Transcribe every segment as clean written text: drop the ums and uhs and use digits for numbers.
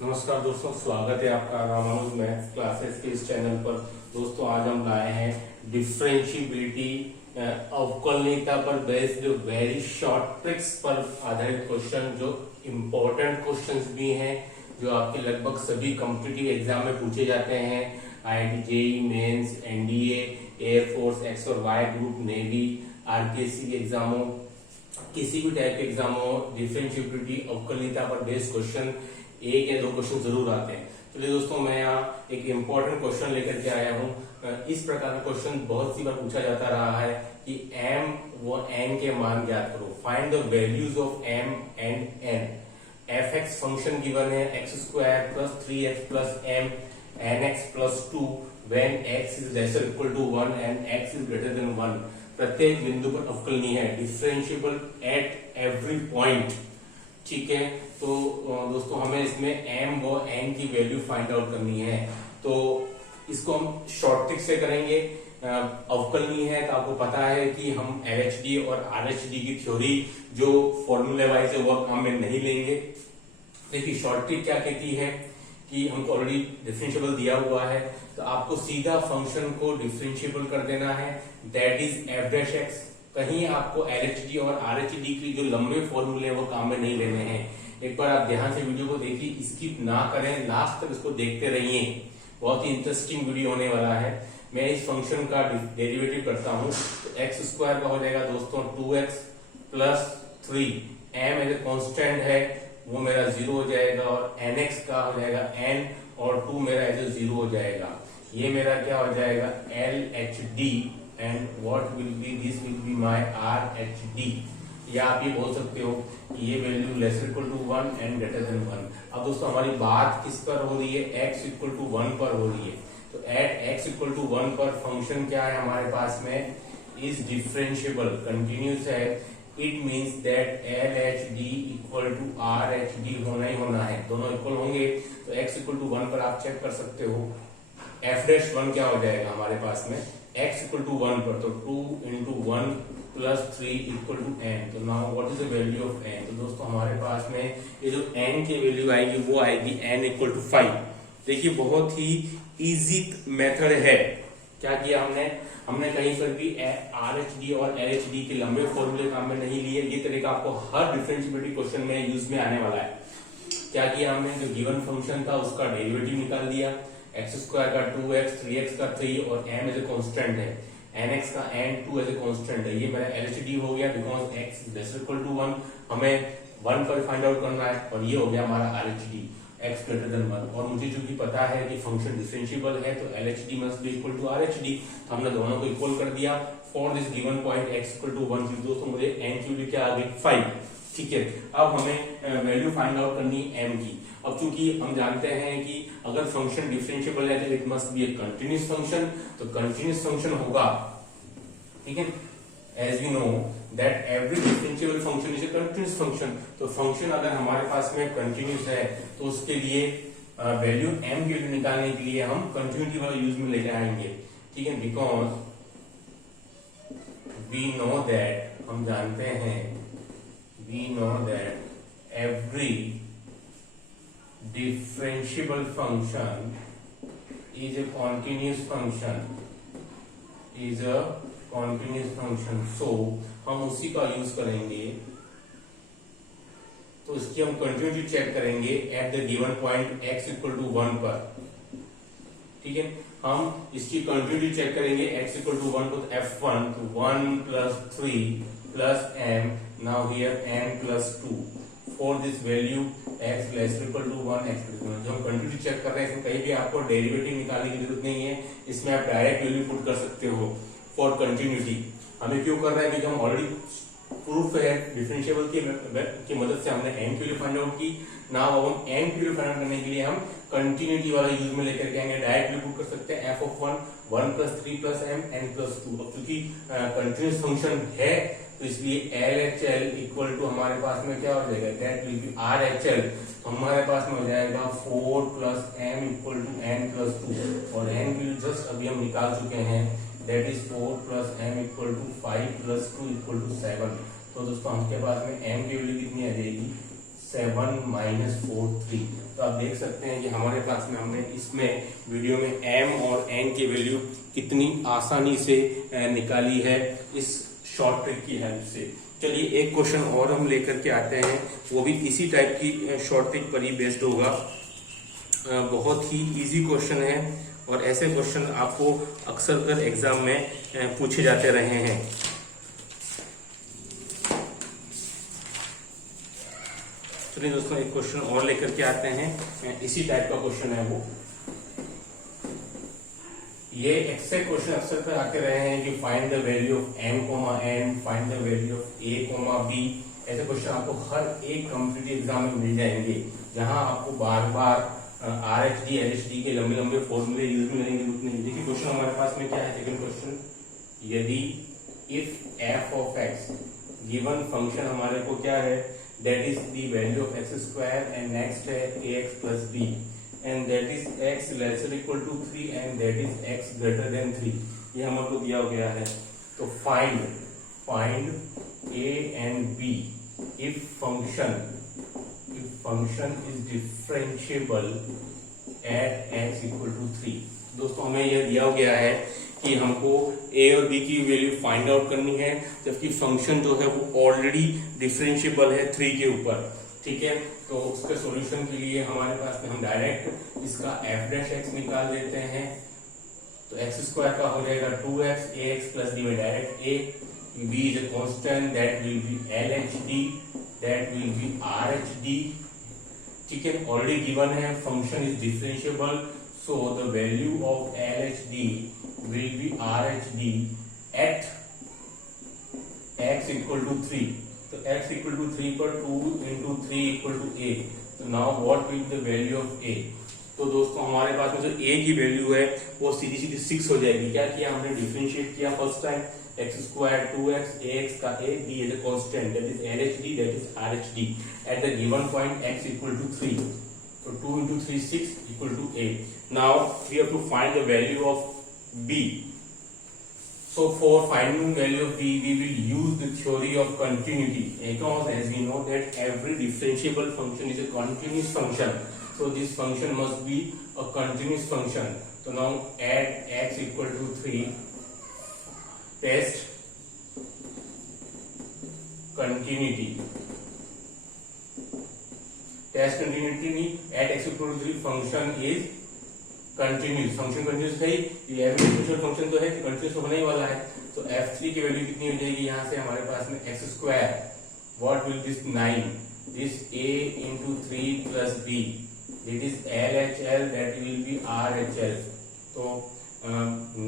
नमस्कार दोस्तों, स्वागत है आपका रामानुज मैथ्स क्लासेस के इस चैनल पर। दोस्तों आज हम लाए हैं डिफरेंशिएबिलिटी अवकलनीयता पर बेस्ड वेरी शॉर्ट ट्रिक्स पर आधारित क्वेश्चन, जो इम्पोर्टेंट क्वेश्चंस भी हैं, जो आपके लगभग सभी कॉम्पिटिटिव एग्जाम में पूछे जाते हैं। IIT, JEE mains, NDA, air force, X और वाई ग्रुप, नेवी, आरकेएससी के एग्जामों, किसी भी टाइप के एग्जामों डिफरेंशिएबिलिटी अवकलनीयता पर बेस्ड क्वेश्चन एक या दो क्वेश्चन जरूर आते हैं। चलिए दोस्तों, मैं यहाँ एक इम्पोर्टेंट क्वेश्चन लेकर के आया हूँ। इस प्रकार का क्वेश्चन बहुत सी बार पूछा जाता रहा है कि m व n के मान ज्ञात करो, find the values of m and n। fx function given है x² + 3x + m nx + 2 when x is lesser equal to 1 and x is greater than 1। प्रत्येक बिंदु पर अवकलनीय है, डिफरेंशिएबल एट एवरी पॉइंट। ठीक है, तो दोस्तों हमें इसमें m व n की वैल्यू फाइंड आउट करनी है। तो इसको हम शॉर्ट ट्रिक से करेंगे। अवकलनीय है तो आपको पता है कि हम LHD और RHD की थ्योरी जो फॉर्मूले वाइज है वो हम नहीं लेंगे। देखिए शॉर्ट ट्रिक क्या कहती है कि हमको ऑलरेडी डिफरेंशिएबल दिया हुआ है, तो आपको सीधा फंक्शन को डिफरेंशिएबल कर देना है, दैट इज f'(x)। कहीं आपको LHD और RHD की जो लंबे फॉर्मूले वो काम में नहीं लेने हैं। एक बार आप ध्यान से वीडियो को देखिए, स्किप ना करें, लास्ट तक इसको देखते रहिए, बहुत ही इंटरेस्टिंग वीडियो होने वाला है। मैं इस फंक्शन का डेरिवेटिव करता हूँ, तो x² का हो जाएगा दोस्तों 2x + 3। m as a constant है, वो मेरा 0 हो जाएगा, और nx का हो जाएगा n, और 2 मेरा एज ए 0 हो जाएगा। ये मेरा क्या हो जाएगा LHD, and what will be this will be my RHD। या आप ये बोल सकते हो कि ये value lesser equal to 1 and greater than 1। अब दोस्तों हमारी बात किस पर हो रही है, x इक्वल टू 1 पर हो रही है। तो एट x इक्वल टू 1 पर फंक्शन क्या है हमारे पास में, इज डिफरेंशिएबल, कंटिन्यूस है। It means that LHD equal to RHD होना ही होना है, दोनों इक्वल होंगे। तो x इक्वल टू 1 पर आप चेक कर सकते हो, f'1 क्या हो जाएगा हमारे पास में, x इक्वल टू 1 पर, तो 2 × 1 + 3 इक्वल टू n। तो now what is the value of n। तो दोस्तों हमारे पास में ये जो n की वैल्यू आएगी वो आएगी n इक्वल टू 5। देखिए बहुत ही इजी मेथड है। क्या किया हमने कहीं पर भी RHD और LHD के लंबे फॉर्मूले काम में नहीं लिए। ये तरीका आपको हर डिफरेंशिएबिलिटी क्वेश्चन में यूज में आने वाला है। क्या किया हमने, जो गिवन फंक्शन था उसका डेरिवेटिव निकाल दिया, x² का 2x, 3x का 3, और m एज ए कांस्टेंट है, nx का n, 2 एज ए कांस्टेंट है। ये मेरा LHD हो गया, because x less equal to 1, हमें 1 पर फाइंड आउट करना है, और ये हो गया हमारा RHD, x ग्रेटर देन 1। और मुझे जो कि पता है कि फंक्शन डिफरेंशिएबल है, तो LHD must be equal to RHD, तो हमने दोनों को इक्वल कर दिया for this given point x equal to 1। दोस्तों मुझे n की वैल्यू क्या आ गई, 5। ठीक है, अब हमें वैल्यू फाइंड आउट करनी है m की। अब चूंकि हम जानते हैं कि अगर फंक्शन डिफरेंशिएबल है तो it must be a continuous function, तो कंटीन्यूअस फंक्शन होगा, ठीक है, as you know that every differentiable function is a continuous function. तो फंक्शन अगर हमारे पास में कंटीन्यूअस है तो उसके लिए वैल्यू m की वैल्यू निकालने के लिए हम कंटिन्यूटी वाला यूज में लेके आएंगे। ठीक है, बिकॉज वी नो दैट, हम जानते हैं, we know that every differentiable function is a continuous function, is a continuous function। so हम उसी का यूज करेंगे, तो इसकी हम कंटिन्यूटी चेक करेंगे at the given point x equal to 1 पर। ठीक है, हम इसकी कंटिन्यूटी चेक करेंगे x इक्वल टू 1 पर, f1 तो 1 + 3 + m, now here n + 2 for this value x less equal to 1, x = 1। जो हम कंटिन्यूटी चेक कर रहे हैं, इसमें कहीं भी आपको डेरिवेटिव निकालने की जरूरत नहीं है, इसमें आप डायरेक्ट वैल्यू पुट कर सकते हो फॉर कंटिन्यूटी। हमें क्यों कर रहा है, क्योंकि हम ऑलरेडी प्रूफ है डिफरेंशिएबल की मदद से हमने n की वैल्यू फाइंड आउट की। नाउ अब हम n की वैल्यू फाइंड आउट करने के लिए हम कंटिन्यूटी वाला यूज में लेकर के आएंगे, डायरेक्ट वैल्यू पुट कर सकते हैं f(1) 1 + 3 + m n + 2। अब चूंकि कंटिन्यूअस फंक्शन है तो इसलिए LHL इक्वल टू हमारे पास में क्या हो जाएगा, दैट विल बी RHL। तो हमारे पास में हो जाएगा 4 + m इक्वल टू n + 2, और n की जस्ट अभी हम निकाल चुके हैं, that is 4 + m equal to 5 + 2 equal to 7। तो दोस्तों हमके पास में m की वैल्यू कितनी आ जाएगी, 7 माइनस 4 3। तो आप देख सकते हैं कि हमारे क्लास में हमने इसमें वीडियो में m और n की वैल्यू कितनी आसानी से निकाली है इस शॉर्ट ट्रिक की हेल्प से। चलिए एक क्वेश्चन और हम लेकर के आते हैं, वो भी इसी टाइप की शॉर्ट ट्रिक पर ही बेस्ड होगा। बहुत ही इजी क्वेश्चन है और ऐसे क्वेश्चन आपको अक्सर कर एग्जाम में पूछे जाते रहे हैं। चलिए दोस्तों एक क्वेश्चन और लेकर के आते हैं, इसी टाइप का क्वेश्चन है वो। ये एक्सेक्ट क्वेश्चन अक्सर कर आते रहे हैं कि find the value of m, find the value of a, b। ऐसे क्वेश्चन आपको हर एक कॉम्पिटिटिव एग्जाम में मिल जाएंगे, जहां आपको बार बार RHD, LHD के लंबे लंबे फॉर्मूले यूज में मिलेंगे। देखिए क्वेश्चन हमारे पास में क्या है, सेकंड क्वेश्चन। यदि if f of x given function हमारे को क्या है, that is the value of x square and next है ax plus b and that is x less or equal to 3 and that is x greater than 3। ये हमको दिया गया है। तो find a and b if function is differentiable at x equal to 3। दोस्तों हमें यह दिया गया है कि हमको a और b की वैल्यू फाइंड आउट करनी है, जबकि फंक्शन जो है वो ऑलरेडी डिफरेंशिएबल है 3 के ऊपर। ठीक है, तो उसके सॉल्यूशन के लिए हमारे पास में हम डायरेक्ट इसका f डैश x निकाल देते हैं। तो x स्क्वायर का हो जाएगा 2x, ax plus b by direct a, b is a constant that will B LHD, that will B RHD। ठीक है, ऑलरेडी गिवन है function is differentiable, so the value of LHD will be RHD at x equal to 3। तो x equal to 3 पर 2 into 3 equal to a। तो now what will be the value of a? तो दोस्तों हमारे पास में जो a की वैल्यू है वो सीधी सीधी 6 हो जाएगी। क्या किया हमने, डिफरेंशिएट किया first time, x square 2x, ax का a, b is a constant that is LHD, that is RHD at the given point x equal to 3। So 2 into 3 6 equal to a। Now we have to find the value of b। So for finding value of b, we will use the theory of continuity, because as we know that every differentiable function is a continuous function, so this function must be a continuous function। So now at x equal to 3, test continuity। Test continuity at x equal to 3 function is continuous. Function continuous है, ये average function तो है, continuous होने ही वाला है। तो f3 की value कितनी हो जाएगी, यहाँ से हमारे पास में x square, what will this 9, this a into 3 plus b, this is LHL, that will be RHL। तो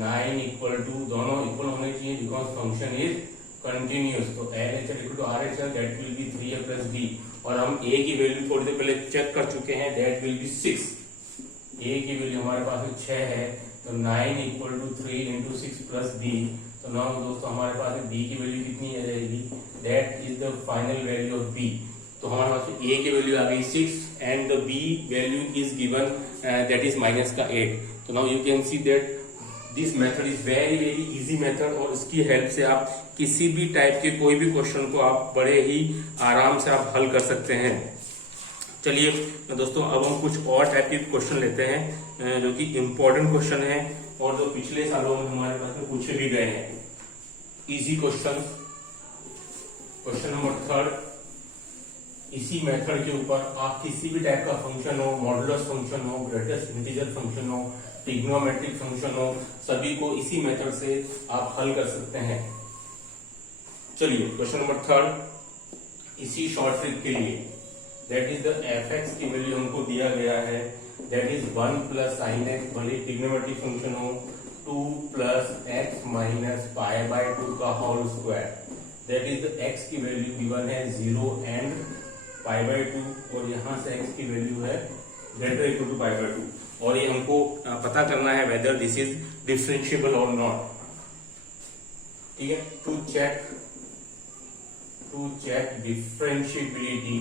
9 इक्वल टू, दोनों इक्वल होने चाहिए बिकॉज फंक्शन इज कंटिन्यूस। तो LHL equal to RHL, that will be 3a plus b। और हम a की value थोड़ी देर पहले चेक कर चुके हैं, दैट विल बी 6। a की वैल्यू हमारे पास में 6 है, तो 9 equal to 3 into 6 plus b। तो नाउ दोस्तों हमारे पास b की वैल्यू कितनी आ जाएगी, that is the final value of b। तो हमारे पास a की वैल्यू आ गई 6 and the b value is given that is minus का 8। तो now you can see that this method is very very easy method, और इसकी हेल्प से आप किसी भी टाइप के कोई भी क्वेश्चन को आप बड़े ही आराम से आप हल कर सकते हैं। चलिए दोस्तों अब हम कुछ और टाइप के क्वेश्चन लेते हैं जो कि इम्पोर्टेंट क्वेश्चन है और जो पिछले सालों में हमारे पास में पूछे भी गए हैं। Easy question, question number 3। इसी मेथड के ऊपर आप किसी भी टाइप का फंक्शन हो, मॉडुलस फंक्शन हो, ग्रेटेस्ट इंटीजर फंक्शन हो, ट्रिग्नोमेट्रिक फंक्शन हो, सभी को इसी मेथड से आप हल कर सकते हैं। चलिए क्वेश्चन नंबर 3 इसी शॉर्ट ट्रिक के लिए, दैट इज द fx की वैल्यू हमको दिया गया है, that is 1 plus sine x, भले ट्रिग्नोमेट्रिक फंक्शन हो, 2 plus x minus pi by 2 का whole square, that is the x की वैल्यू गिवन है 0 एंड पाई बाय 2, और यहाँ से x की वैल्यू है greater equal to pi by 2, और ये हमको पता करना है वेदर दिस इज डिफरेंशिएबल और नॉट। ठीक है, to check differentiability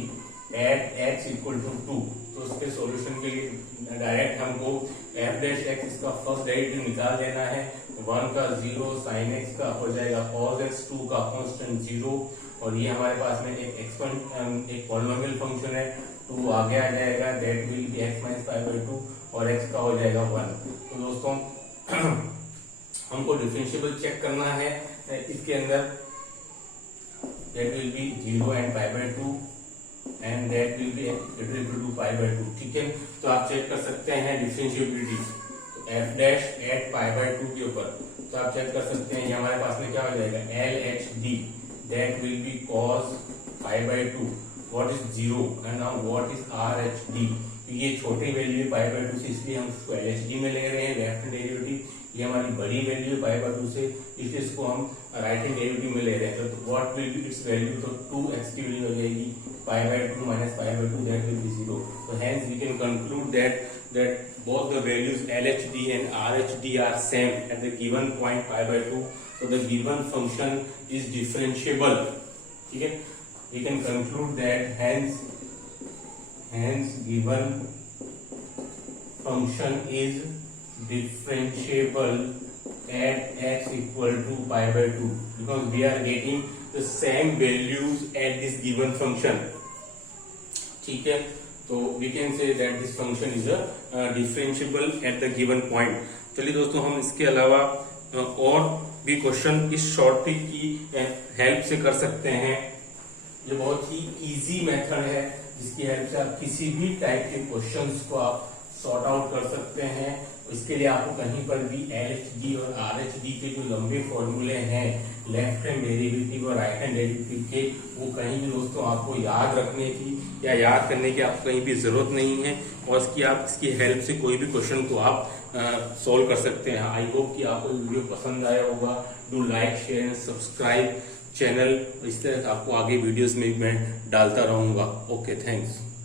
at x equal to 2। तो उसके सॉल्यूशन के लिए डायरेक्ट हमको f डैश x इसका फर्स्ट डेरिवेटिव निकाल देना है। 1 का 0 साइन x का हो जाएगा cos x, 2 का कांस्टेंट 0, और ये हमारे पास में एक पॉलिनोमियल फंक्शन है, तो आगे आ जाएगा that will B x minus pi by 2 और x का हो जाएगा 1। तो दोस्तों हमको डिफरेंशिएबल चेक करना है इसके अंदर, that will be 0 and pi by 2 and that will be equal to pi by 2। ठीक है, तो आप चेक कर सकते हैं डिफरेंशिएबिलिटी, तो f dash at pi by 2 के ऊपर, तो आप चेक कर सकते हैं ये हमारे पास में क्या हो जाएगा LHD that will B cos pi by 2, what is 0 and now what is RHD। ये छोटी वैल्यू है पाई बाई 2 से, इसलिए हम इसको LHD में ले रहे हैं लेफ्ट हैंड डेरिवेटिव। ये हमारी बड़ी वैल्यू है पाई बाई 2 से, इसलिए इसको हम राइट हैंड डेरिवेटिव में ले रहे हैं। तो what will be its value, तो 2x की वैल्यू हो जाएगी pi by 2 minus pi by 2 that will be 0। तो hence we can conclude that both the values LHD and RHD are same at the given point pi by 2, so the given function is differentiable। ठीक है, we can conclude that hence given function is differentiable at x equal to pi by 2 because we are getting the same values at this given function। ठीक है, तो we can say that this function is a differentiable at the given point। चलिए दोस्तों, हम इसके अलावा और भी क्वेश्चन इस शॉर्ट ट्रिक की हेल्प से कर सकते हैं। ये बहुत ही इजी मेथड है जिसकी हेल्प से आप किसी भी टाइप के क्वेश्चंस को आप सॉर्ट आउट कर सकते हैं। इसके लिए आपको कहीं पर भी LHD और RHD के जो लंबे फॉर्मूले हैं लेफ्ट हैंड डेरिवेटिव और राइट हैंड डेरिवेटिव के, वो कहीं भी दोस्तों आपको याद रखने की या याद करने की आपको कहीं भी जरूरत नहीं है, और इसकी हेल्प से कोई भी क्वेश्चन को आप सॉल्व कर सकते हैं। आई होप कि आपको वीडियो पसंद आया होगा। Do like share and subscribe channel, इस तरह आपको आगे वीडियोस में मैं डालता रहूंगा। Okay, thanks.